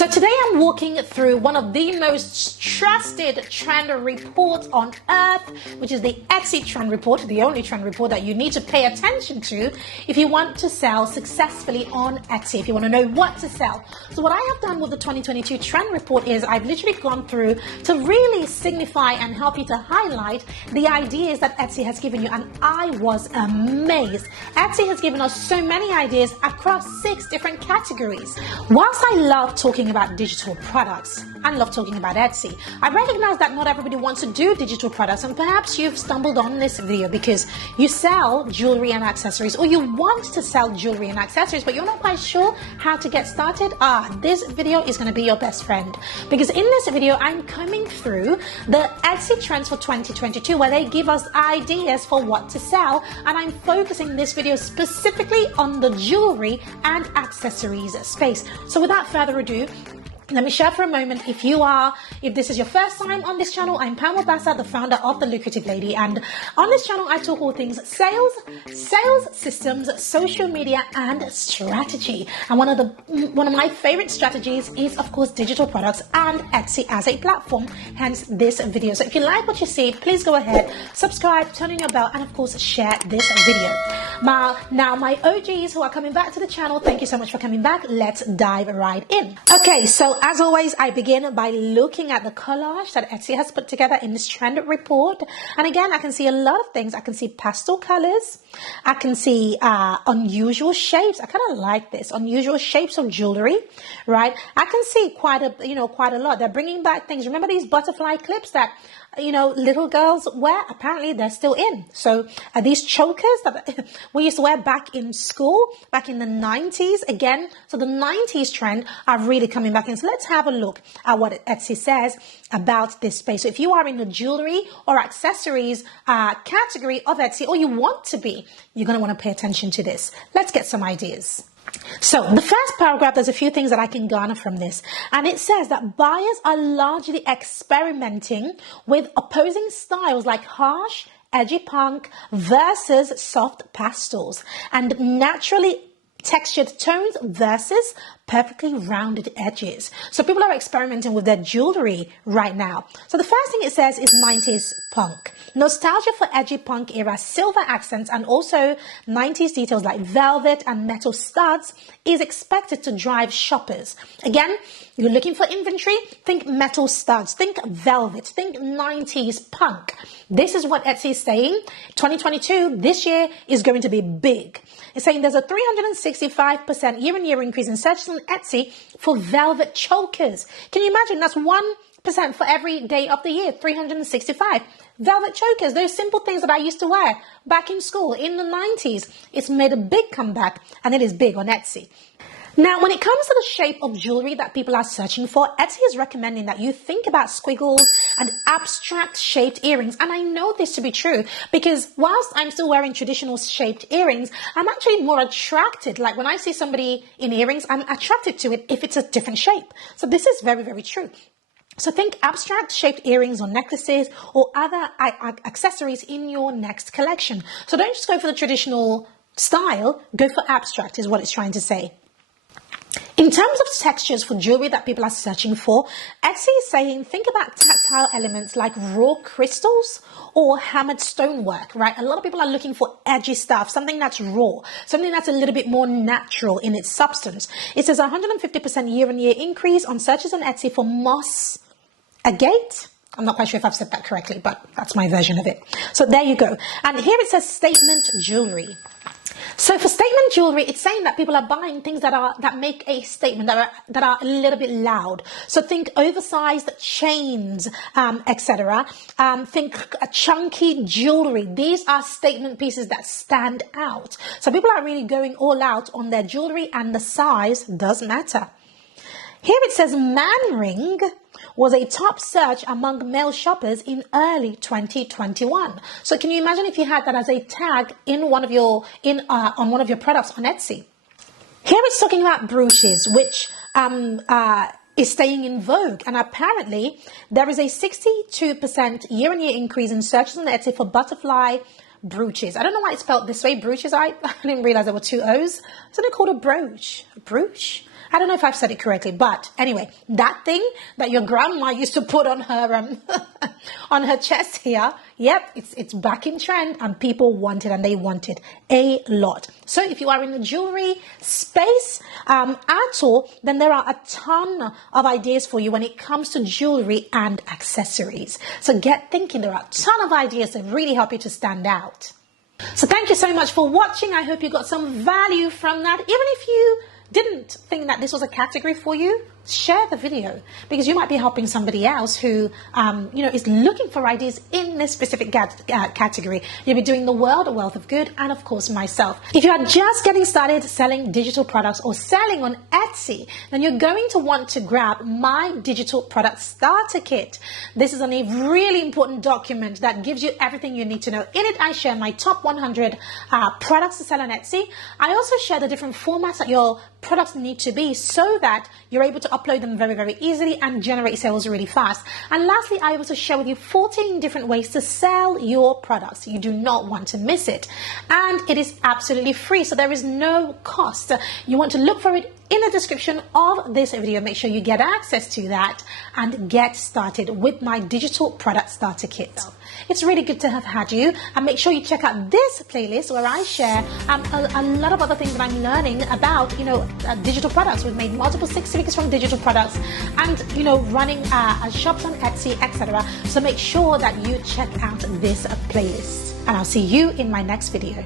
So today I'm walking through one of the most trusted trend reports on earth, which is the Etsy trend report, the only trend report that you need to pay attention to if you want to sell successfully on Etsy, if you want to know what to sell. So what I have done with the 2022 trend report is I've literally gone through to really signify and help you to highlight the ideas that Etsy has given you, and I was amazed. Etsy has given us so many ideas across 6 different categories. Whilst I love talking about digital products and love talking about Etsy, I recognize that not everybody wants to do digital products, and perhaps you've stumbled on this video because you sell jewelry and accessories, or you want to sell jewelry and accessories but you're not quite sure how to get started. This video is going to be your best friend, because in this video I'm coming through the Etsy trends for 2022 where they give us ideas for what to sell, and I'm focusing this video specifically on the jewelry and accessories space. So without further ado, let me share for a moment. If this is your first time on this channel, I'm Pam Obasa, the founder of The Lucrative Lady, and on this channel I talk all things sales systems, social media, and strategy. And one of my favorite strategies is, of course, digital products and Etsy as a platform, hence this video. So if you like what you see, please go ahead, subscribe, turn on your bell, and of course share this video. Now my OGs who are coming back to the channel, thank you so much for coming back. Let's dive right in. Okay, so as always, I begin by looking at the collage that Etsy has put together in this trend report. And again, I can see a lot of things. I can see pastel colors. I can see unusual shapes. I kind of like this. Unusual shapes of jewelry, right? I can see quite a lot. They're bringing back things. Remember these butterfly clips that little girls wear? Apparently they're still in. So these chokers that we used to wear back in school, back in the 90s again. So the 90s trend are really coming back in. So let's have a look at what Etsy says about this space. So if you are in the jewelry or accessories category of Etsy, or you want to be, you're going to want to pay attention to this. Let's get some ideas. So the first paragraph, there's a few things that I can garner from this, and it says that buyers are largely experimenting with opposing styles like harsh, edgy punk versus soft pastels, and naturally textured tones versus perfectly rounded edges. So people are experimenting with their jewelry right now. So the first thing it says is 90s punk. Nostalgia for edgy punk era silver accents and also 90s details like velvet and metal studs is expected to drive shoppers. Again, you're looking for inventory, think metal studs, think velvet, think 90s punk. This is what Etsy is saying. 2022, this year, is going to be big. It's saying there's a 365% year-on-year increase in searches on Etsy for velvet chokers. Can you imagine? That's 1% for every day of the year, 365. Velvet chokers, those simple things that I used to wear back in school in the 90s. It's made a big comeback, and it is big on Etsy. Now, when it comes to the shape of jewelry that people are searching for, Etsy is recommending that you think about squiggles and abstract shaped earrings. And I know this to be true because whilst I'm still wearing traditional shaped earrings, I'm actually more attracted. Like when I see somebody in earrings, I'm attracted to it if it's a different shape. So this is very, very true. So think abstract shaped earrings or necklaces or other accessories in your next collection. So don't just go for the traditional style, go for abstract is what it's trying to say. In terms of textures for jewelry that people are searching for, Etsy is saying think about tactile elements like raw crystals or hammered stonework, right? A lot of people are looking for edgy stuff, something that's raw, something that's a little bit more natural in its substance. It says 150% year-on-year increase on searches on Etsy for moss agate. I'm not quite sure if I've said that correctly, but that's my version of it. So there you go. And here it says statement jewelry. So for statement jewelry, it's saying that people are buying things that make a statement, that are a little bit loud. So think oversized chains, etc. Think a chunky jewelry. These are statement pieces that stand out. So people are really going all out on their jewelry, and the size does matter. Here it says man ring was a top search among male shoppers in early 2021. So can you imagine if you had that as a tag in on one of your products on Etsy? Here it's talking about brooches, which is staying in vogue, and apparently there is a 62% year-on-year increase in searches on Etsy for butterfly brooches. I don't know why it's spelled this way, brooches. I didn't realize there were 2 O's. Isn't it called a brooch? A brooch? I don't know if I've said it correctly, but anyway, that thing that your grandma used to put on her on her chest here, yep, it's back in trend, and people want it, and they want it a lot. So if you are in the jewelry space at all, then there are a ton of ideas for you when it comes to jewelry and accessories. So get thinking. There are a ton of ideas that really help you to stand out. So thank you so much for watching. I hope you got some value from that. Even if you didn't think that this was a category for you, share the video, because you might be helping somebody else who is looking for ideas in this specific category. You'll be doing the world a wealth of good, and of course myself. If you are just getting started selling digital products or selling on Etsy, then you're going to want to grab my digital product starter kit. This is a really important document that gives you everything you need to know. In it, I share my top 100 products to sell on Etsy. I also share the different formats that your products need to be, so that you're able to upload them very, very easily and generate sales really fast. And lastly, I also share with you 14 different ways to sell your products. You do not want to miss it. And it is absolutely free, so there is no cost. You want to look for it in the description of this video. Make sure you get access to that and get started with my digital product starter kit. It's really good to have had you, and make sure you check out this playlist where I share a lot of other things that I'm learning about, digital products. We've made multiple six figures from digital products, and running shops on Etsy, etc. So make sure that you check out this playlist, and I'll see you in my next video.